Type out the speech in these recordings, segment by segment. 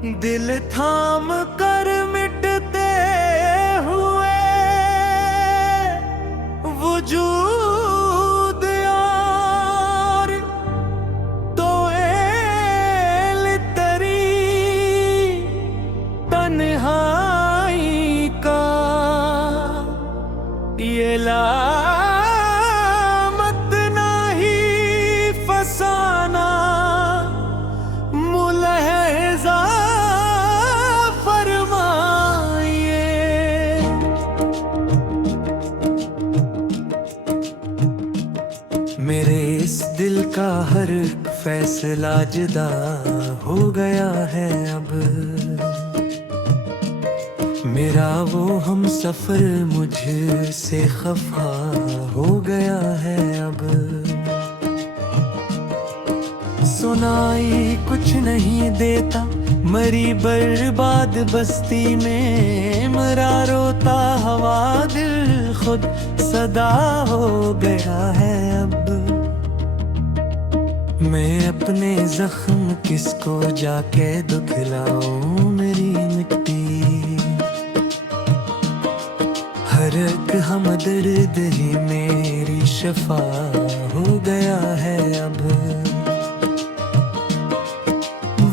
दिल थाम कर मिटते हुए वजूद यार, तो एल तरी तन्हाई का ये लामत नहीं फसाना मुलहजा फरमाइए। मेरे इस दिल का हर फैसला जुदा हो गया है अब, मेरा वो हम सफर मुझसे खफा हो गया है अब। सुनाई कुछ नहीं देता मरी बर्बाद बस्ती में, मरा रोता हवा दिल खुद सदा हो गया है अब। मैं अपने जख्म किसको जाके दुखलाऊं, मेरी मिट्टी हर एक हमदर्द ही मेरी शफा हो गया है अब।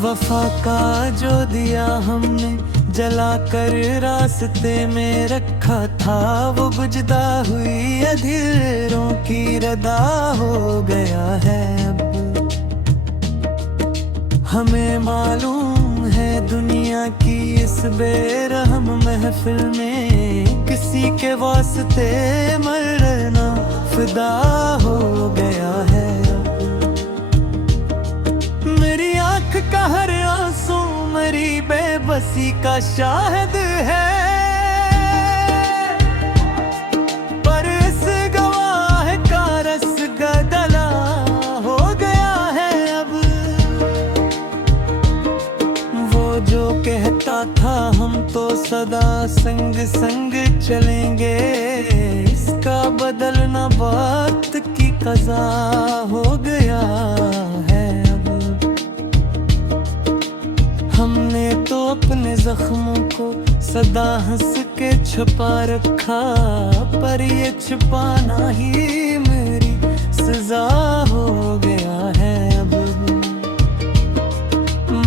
वफा का जो दिया हमने जला कर रास्ते में रखा था, वो बुझदा हुई अंधेरों की रदा हो गया है अब। हमें मालूम है दुनिया की इस बेरहम महफिल में किसी के वास्ते मरना फिदा हो गया है। मेरी आंख का हर आंसू मेरी बेबसी का शाहिद है, पर इस गवाह का रस गदला हो गया है अब। वो जो कहता था हम तो सदा संग संग चलेंगे, इसका बदलना वक्त की कज़ा हो गया है अब। हमने तो अपने जख्मों को सदा हंस के छुपा रखा, पर ये छुपाना ही मेरी सजा हो गया है अब।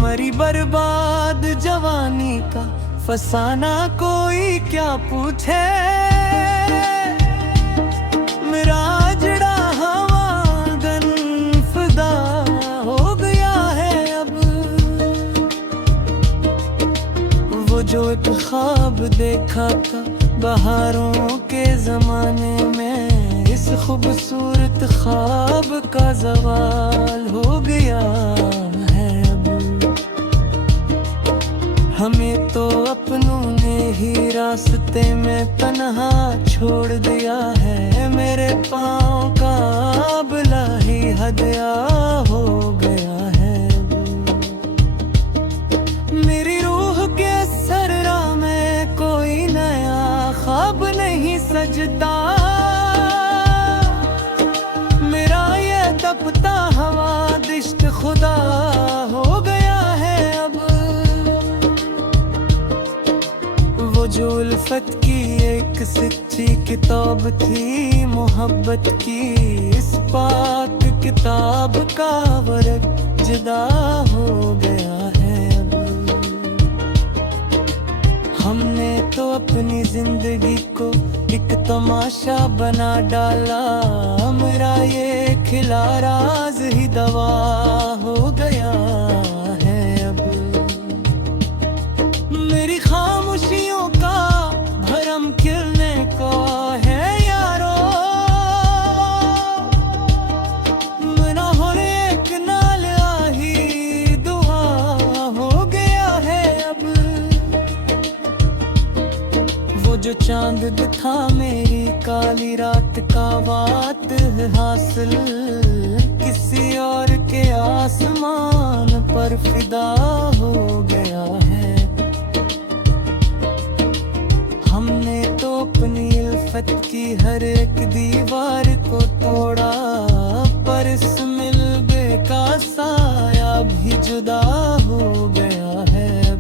मरी बर्बाद जवानी का फसाना कोई क्या पूछे, मेरा जड़ा हवागन फिदा हो गया है अब। वो जो एक ख्वाब देखा था बहारों के जमाने में, इस खूबसूरत ख्वाब का ज़वाल हो गया है अब। हमें तो अपनों ने ही रास्ते में तन्हा छोड़ दिया है, मेरे पाँव का अबला ही हदिया हो गया है। मेरी रूह के सररा में कोई नया ख्वाब नहीं सजता, मेरा ये तपता हवा दिश्त खुदा हो गया है अब। वो जो उल्फत की एक सच्ची किताब थी मोहब्बत की, इस पाक किताब का वर्क जुदा हो गया है अब। हमने तो अपनी जिंदगी को एक तमाशा बना डाला, मेरा ये खिला राज ही दवा हो गया है अब। मेरी खामोशियों का भरम खिलने को है यारो, मेरा हर एक नाल आही दुआ हो गया है अब। वो जो चांद दिखा मेरी काली रात का बात हासिल, किसी और के आसमान पर फिदा हो गया है। हमने तो अपनी उल्फत की हर एक दीवार को तोड़ा, पर इस मिलबे का साया भी जुदा हो गया है।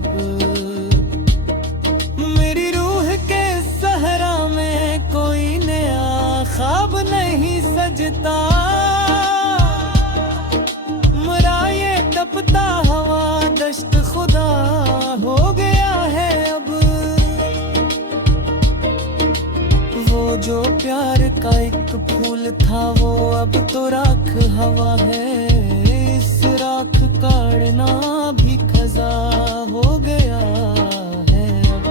इश्क खुदा हो गया है अब। वो जो प्यार का एक फूल था वो अब तो राख हवा है। इस राख का अड़ना भी खजा हो गया है अब।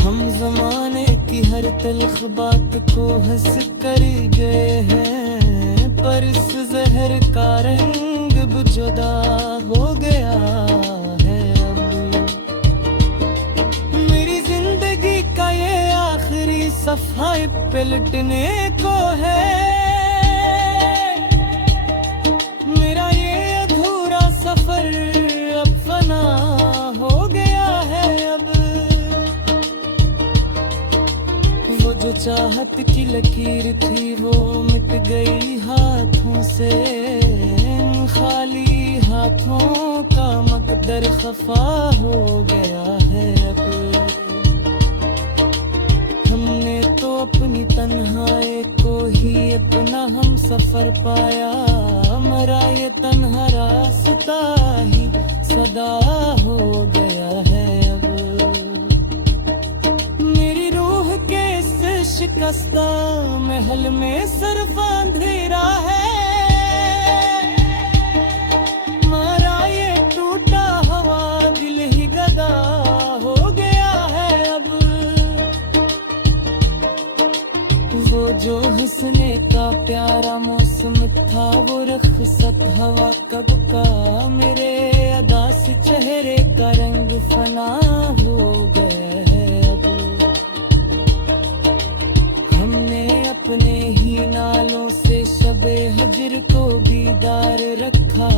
हम जमाने की हर तल्ख बात को हंस कर गए हैं, पर इस जहर का रंग अब जुदा हो गया है अब। मेरी जिंदगी का ये आखिरी सफा पलटने को है। मेरा ये अधूरा सफर अब फना हो गया है अब। वो जो चाहत की लकीर थी वो मिट गई हाथों से। इन खाली हाथों का मकदर खफा हो गया है अब। हमने तो अपनी तन्हाई को ही अपना हम सफर पाया। हमारा ये तन्हा रास्ता ही सदा हो गया है अब। मेरी रूह के इस शिकस्ता महल में सिर्फ अंधेरा है। मारा ये टूटा हवा दिल ही गदा हो गया है अब। वो जो हुस्ने का प्यारा मौसम था वो रखसत हवा कब का। मेरे अदा से चेहरे का रंग फना हो गया है अब। हमने अपने ही नालों से शबे हजर को बीदार रखा,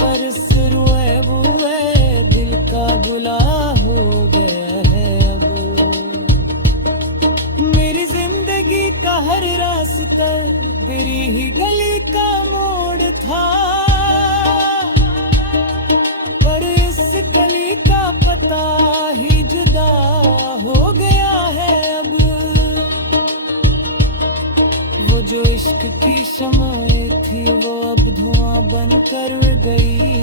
पर सुरुए बुए दिल का गुला हो गया है अब। मेरी जिंदगी का हर रास्ता तेरी ही गली का मोड़ था, पर इस गली का पता ही जुदा हो गया है अब। वो जो इश्क की शमाएं थी वो अब धुआं बनकर गई